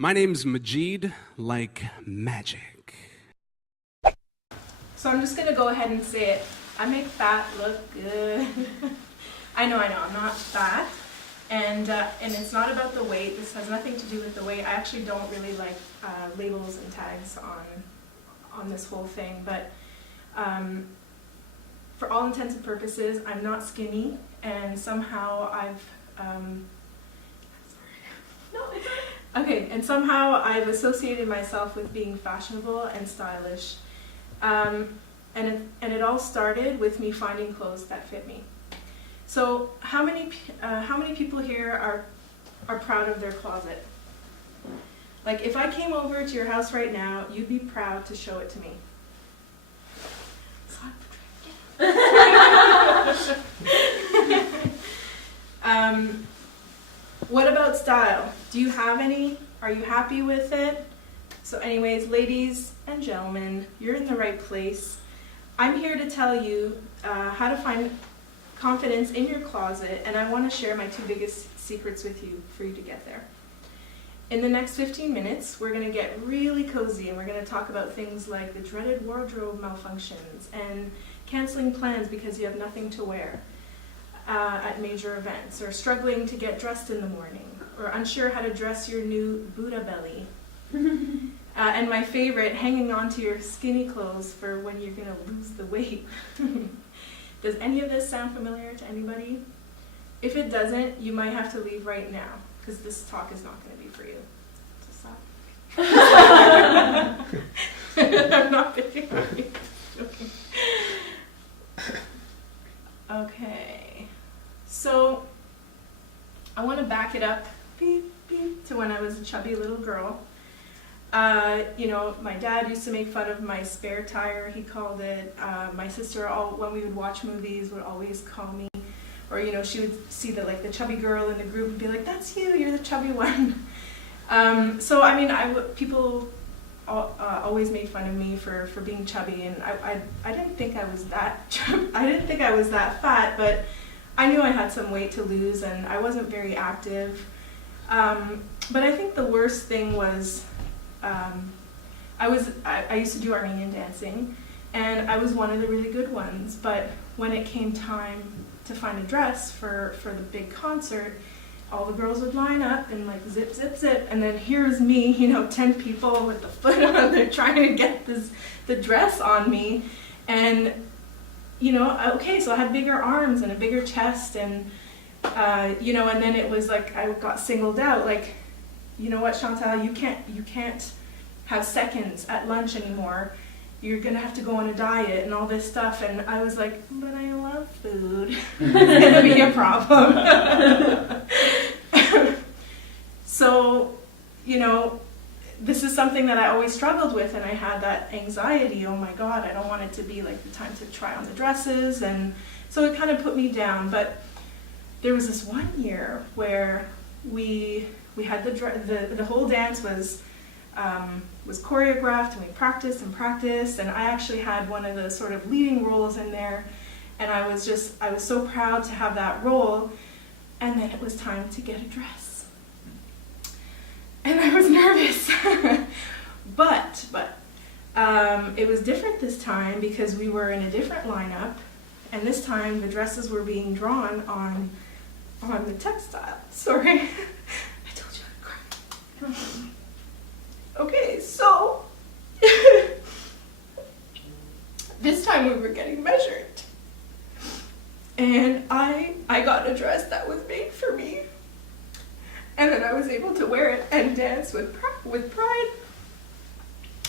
My name's Majid, like magic. So I'm just going to go ahead and say it. I make fat look good. I know, I'm not fat. And it's not about the weight. This has nothing to do with the weight. I actually don't really like labels and tags on this whole thing. But for all intents and purposes, I'm not skinny. And somehow and somehow I've associated myself with being fashionable and stylish. And it all started with me finding clothes that fit me. So how many people here are proud of their closet? Like if I came over to your house right now, you'd be proud to show it to me. What about style? Do you have any? Are you happy with it? So anyways, ladies and gentlemen, you're in the right place. I'm here to tell you how to find confidence in your closet, and I want to share my 2 biggest secrets with you for you to get there. In the next 15 minutes, we're going to get really cozy, and we're going to talk about things like the dreaded wardrobe malfunctions and canceling plans because you have nothing to wear at major events, or struggling to get dressed in the morning, or unsure how to dress your new Buddha belly. And my favorite, hanging on to your skinny clothes for when you're going to lose the weight. Does any of this sound familiar to anybody? If it doesn't, you might have to leave right now, because this talk is not going to be for you. So stop. I'm not picking on you. Okay. Okay. So I want to back it up to when I was a chubby little girl. My dad used to make fun of my spare tire, he called it. My sister, when we would watch movies, would always call me. Or, she would see the chubby girl in the group and be like, that's you, you're the chubby one. People always made fun of me for being chubby, and I didn't think I was that I didn't think I was that fat, but I knew I had some weight to lose, and I wasn't very active. But I think the worst thing was, I used to do Armenian dancing, and I was one of the really good ones, but when it came time to find a dress for the big concert, all the girls would line up and zip, zip, zip, and then here's me, 10 people with the foot on, they're trying to get the dress on me, and okay, so I had bigger arms and a bigger chest, and and then it was like I got singled out, you know what, Chantel, you can't have seconds at lunch anymore. You're gonna have to go on a diet and all this stuff. And I was like, but I love food. It's gonna be a problem. So, this is something that I always struggled with, and I had that anxiety. Oh my God, I don't want it to be like the time to try on the dresses, and so it kind of put me down. But there was this one year where we had the whole dance was choreographed, and we practiced, and I actually had one of the sort of leading roles in there, and I was so proud to have that role. And then it was time to get a dress, and I was nervous. but it was different this time because we were in a different lineup, and this time the dresses were being drawn on the textile. Sorry, I told you I'd cry. Okay, so this time we were getting measured, and I got a dress that was made for me, and then I was able to wear it and dance with pride.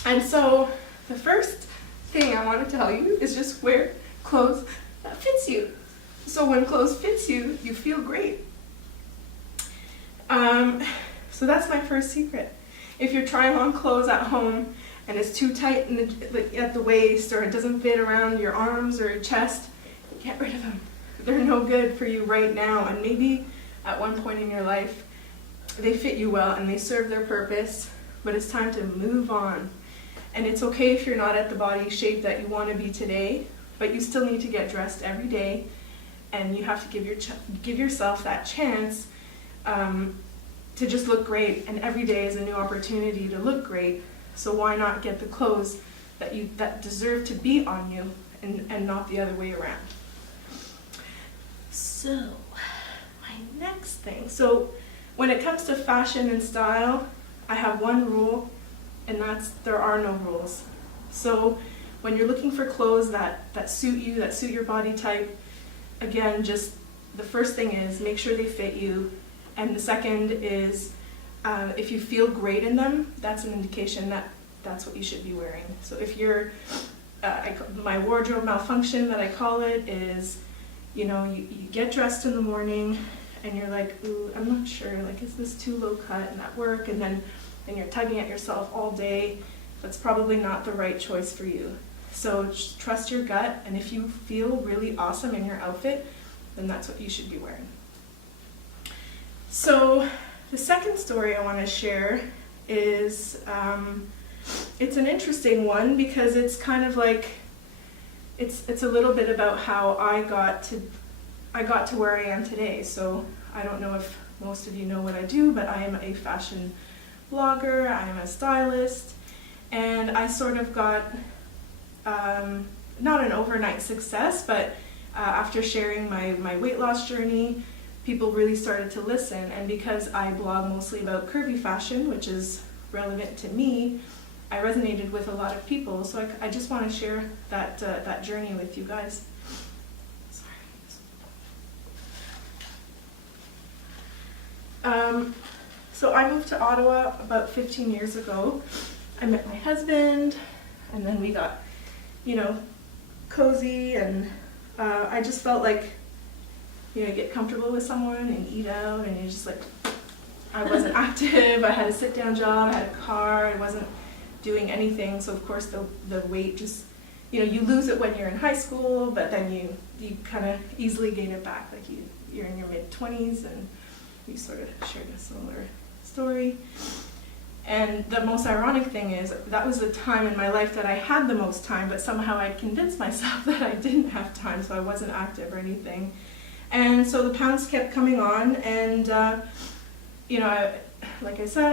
And so the first thing I want to tell you is just wear clothes that fits you. So when clothes fits you, you feel great. So that's my first secret. If you're trying on clothes at home and it's too tight at the waist, or it doesn't fit around your arms or your chest, get rid of them. They're no good for you right now, and maybe at one point in your life they fit you well and they serve their purpose, but it's time to move on. And it's okay if you're not at the body shape that you want to be today, but you still need to get dressed every day, and you have to give yourself that chance to just look great, and every day is a new opportunity to look great. So why not get the clothes that deserve to be on you, and not the other way around? So my next thing, so when it comes to fashion and style, I have one rule, and that's there are no rules. So when you're looking for clothes that suit you, that suit your body type, again, just the first thing is make sure they fit you. And the second is if you feel great in them, that's an indication that that's what you should be wearing. So if you're, my wardrobe malfunction that I call it is, you get dressed in the morning and you're like, ooh, I'm not sure, like, is this too low cut and at work? And then you're tugging at yourself all day. That's probably not the right choice for you. So just trust your gut, and if you feel really awesome in your outfit, then that's what you should be wearing. So the second story I want to share is, it's an interesting one because it's kind of like, it's a little bit about how I got to where I am today. So I don't know if most of you know what I do, but I am a fashion blogger, I am a stylist, and I sort of got, not an overnight success, but after sharing my weight loss journey, people really started to listen. And because I blog mostly about curvy fashion, which is relevant to me, I resonated with a lot of people. So I just want to share that journey with you guys. Sorry. So I moved to Ottawa about 15 years ago. I met my husband, and then we got, cozy, and I just felt like, you get comfortable with someone and eat out, and you're just like, I wasn't active, I had a sit-down job, I had a car, I wasn't doing anything, so of course the weight just, you lose it when you're in high school, but then you kind of easily gain it back, like you're in your mid-20s, and we sort of shared a similar story. And the most ironic thing is, that was the time in my life that I had the most time, but somehow I convinced myself that I didn't have time, so I wasn't active or anything. And so the pounds kept coming on, and like I said,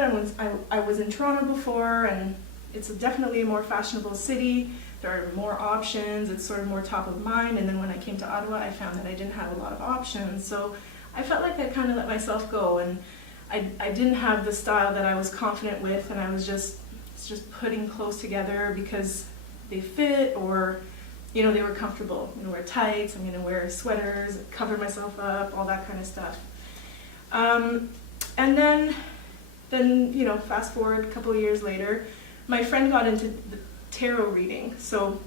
I was in Toronto before, and it's definitely a more fashionable city. There are more options, it's sort of more top of mind, and then when I came to Ottawa, I found that I didn't have a lot of options. So I felt like I kind of let myself go, and I didn't have the style that I was confident with, and I was just putting clothes together because they fit, or they were comfortable. I'm going to wear tights, I'm going to wear sweaters, cover myself up, all that kind of stuff. And then fast forward a couple of years later, my friend got into the tarot reading. So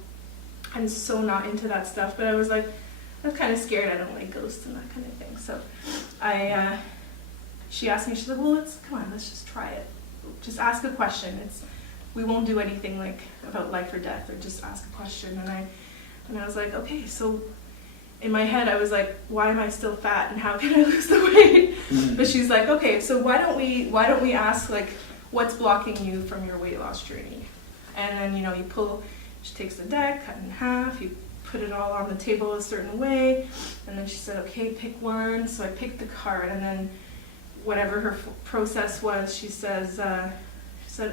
I'm so not into that stuff, but I was kind of scared. I don't like ghosts and that kind of thing. So she asked me, she said, well, let's just try it. Just ask a question. We won't do anything like about life or death, or just ask a question. And I was like, okay, so in my head I was like, why am I still fat and how can I lose the weight? But she's like, okay, so why don't we ask, like, what's blocking you from your weight loss journey? And then she takes the deck, cut in half, you put it all on the table a certain way, and then she said, okay, pick one. So I picked the card, and then whatever her process was, she said,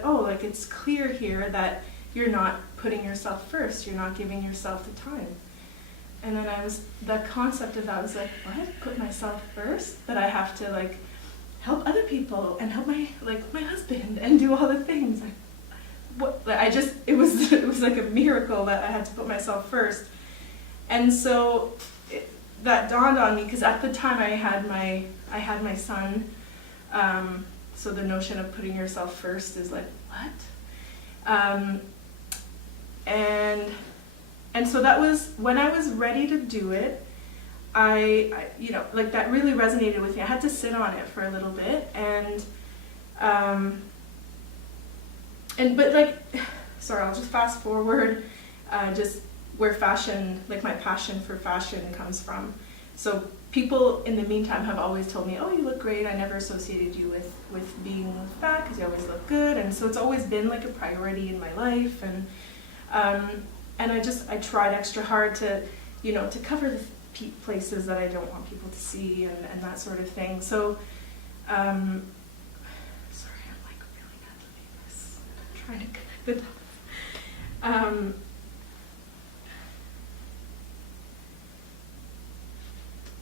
oh, like, it's clear here that you're not putting yourself first, you're not giving yourself the time. And then the concept of that was like, what? Put myself first? That I have to, like, help other people and help my husband and do all the things. It was like a miracle that I had to put myself first. And so that dawned on me, because at the time I had my son. So the notion of putting yourself first is like, what? And so that was when I was ready to do it. That really resonated with me. I had to sit on it for a little bit, sorry, I'll just fast forward, just where fashion, like my passion for fashion comes from. So people in the meantime have always told me, oh, you look great. I never associated you with being fat because you always look good. And so it's always been like a priority in my life. And I tried extra hard to cover the places that I don't want people to see and that sort of thing. So trying to connect the dots.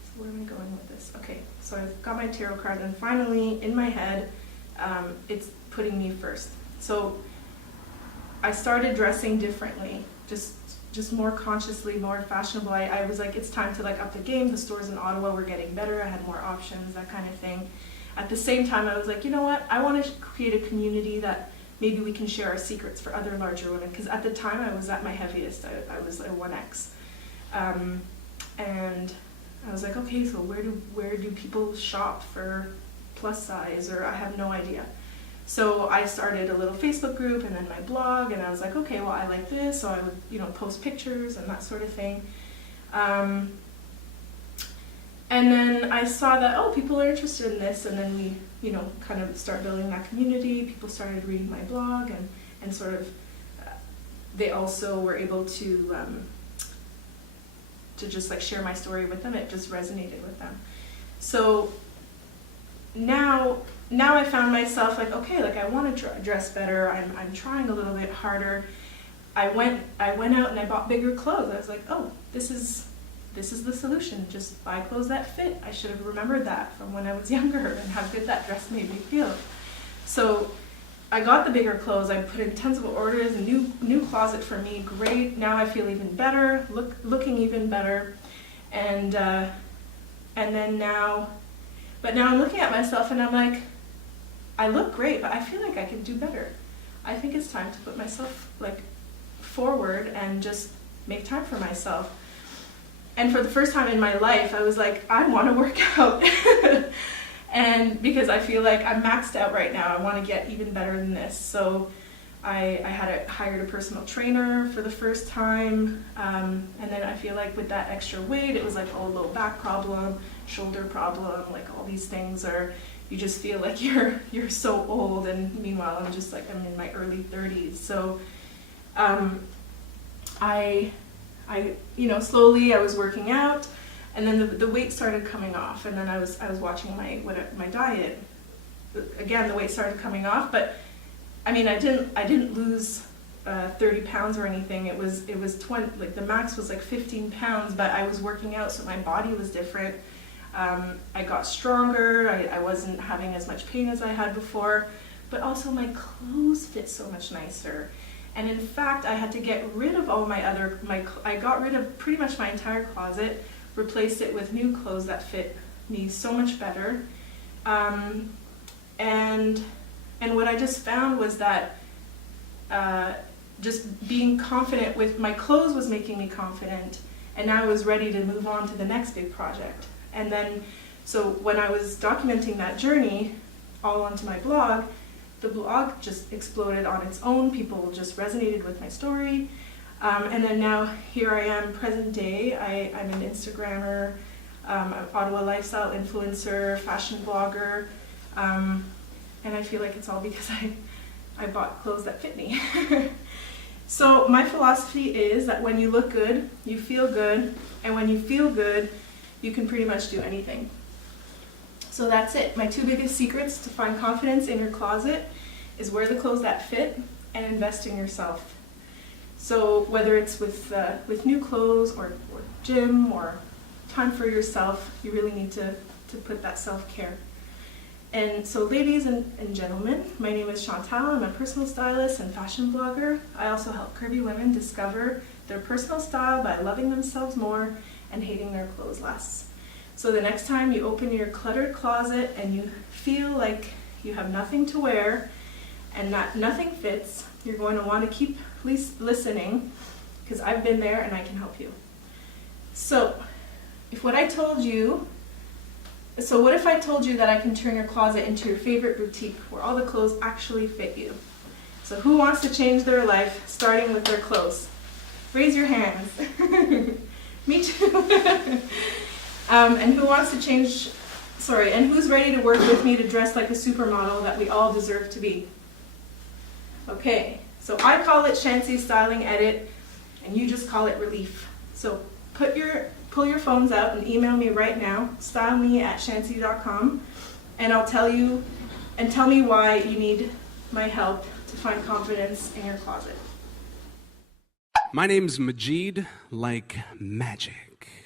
So where am I going with this? Okay, so I've got my tarot card, and finally, in my head, it's putting me first. So I started dressing differently, just more consciously, more fashionable. I was like, it's time to like up the game. The stores in Ottawa were getting better. I had more options, that kind of thing. At the same time, I was like, you know what? I want to create a community that maybe we can share our secrets for other larger women. Because at the time, I was at my heaviest. I was a 1X. And I was like, okay, so where do people shop for plus size? Or I have no idea. So I started a little Facebook group and then my blog, and I was like, okay, well, I like this, so I would, post pictures and that sort of thing. And then I saw that, oh, people are interested in this, and then we, kind of start building that community. People started reading my blog, and sort of, they also were able to just like share my story with them. It just resonated with them. So now I found myself like, okay, like I want to dress better. I'm trying a little bit harder. I went out and I bought bigger clothes. I was like, oh, this is the solution. Just buy clothes that fit. I should have remembered that from when I was younger and how good that dress made me feel. So I got the bigger clothes. I put in tons of orders, a new closet for me. Great. Now I feel even better, looking even better, and then now I'm looking at myself and I'm like, I look great, but I feel like I can do better. I think it's time to put myself like forward and just make time for myself. And for the first time in my life, I was like, I want to work out. And because I feel like I'm maxed out right now, I want to get even better than this. So I hired a personal trainer for the first time. And then I feel like with that extra weight, it was like a low back problem, shoulder problem, like all these things are, you just feel like you're so old, and meanwhile I'm in my early 30s. So I slowly I was working out, and then the weight started coming off, and then I was watching my diet. Again, the weight started coming off, but I didn't lose 30 pounds or anything. It was 20, like the max was like 15 pounds, but I was working out, so my body was different. I got stronger. I wasn't having as much pain as I had before, but also my clothes fit so much nicer. And in fact, I had to get rid of all I got rid of pretty much my entire closet, replaced it with new clothes that fit me so much better. And what I just found was that just being confident with my clothes was making me confident, and now I was ready to move on to the next big project. And then, so when I was documenting that journey all onto my blog, the blog just exploded on its own. People just resonated with my story. And then now here I am, present day. I'm an Instagrammer, an Ottawa lifestyle influencer, fashion blogger, and I feel like it's all because I bought clothes that fit me. So my philosophy is that when you look good, you feel good, and when you feel good, you can pretty much do anything. So that's it. My two biggest secrets to find confidence in your closet is wear the clothes that fit and invest in yourself. So whether it's with new clothes or gym or time for yourself, you really need to put that self-care. And so ladies and gentlemen, my name is Chantel. I'm a personal stylist and fashion blogger. I also help curvy women discover their personal style by loving themselves more and hating their clothes less. So the next time you open your cluttered closet and you feel like you have nothing to wear and that nothing fits, you're going to want to keep listening, because I've been there and I can help you. So what if I told you that I can turn your closet into your favorite boutique where all the clothes actually fit you? So who wants to change their life starting with their clothes? Raise your hands. Me too. And who wants to and who's ready to work with me to dress like a supermodel that we all deserve to be? Okay, so I call it Shancy Styling Edit, and you just call it Relief. So pull your phones out and email me right now, styleme@shancy.com, and I'll tell you, and tell me why you need my help to find confidence in your closet. My name's Majid like magic.